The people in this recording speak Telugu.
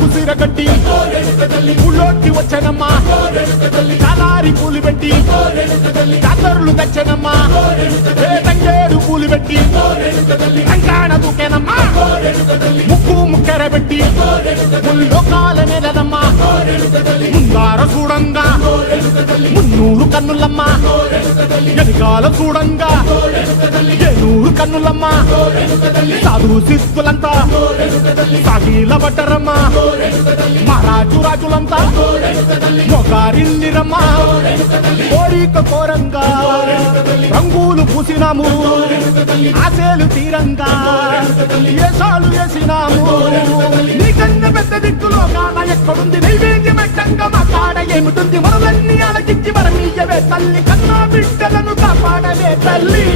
కుసిరగట్టి ఊళ్ళోకి వచ్చనమ్మా చాలారి పూలు పెట్టి జాతరులు తెచ్చనమ్మా తంగేడు పూలు పెట్టి కంకాణ దూకేనమ్మా ముక్కు ముక్కెర పెట్టి ముల్లోకాల నెలనమ్మా ముందార చూడంగా మున్నూరు కన్నులమ్మా ఎనకాల చూడంగా ఏనూరు కన్నులమ్మా సాధు శిస్తులంతా సాగిల పడ్డరమ్మా మహారాజు రాజులంతా మొగారిల్లిరమ్మా కోరిక కోరంగా రంగులు పూసినాము ఆశలు తీరంగా ఏసాలు వేసినాము నీకన్నా పెద్ద దిక్కులో కాన ఎక్కడుంది నైవేద్యం ఎట్టంగా మా కాడ ఏమిటుంది మనలన్నీ అలకించి మరమీయవే తల్లి కన్నా బిడ్డలను కాపాడవే తల్లి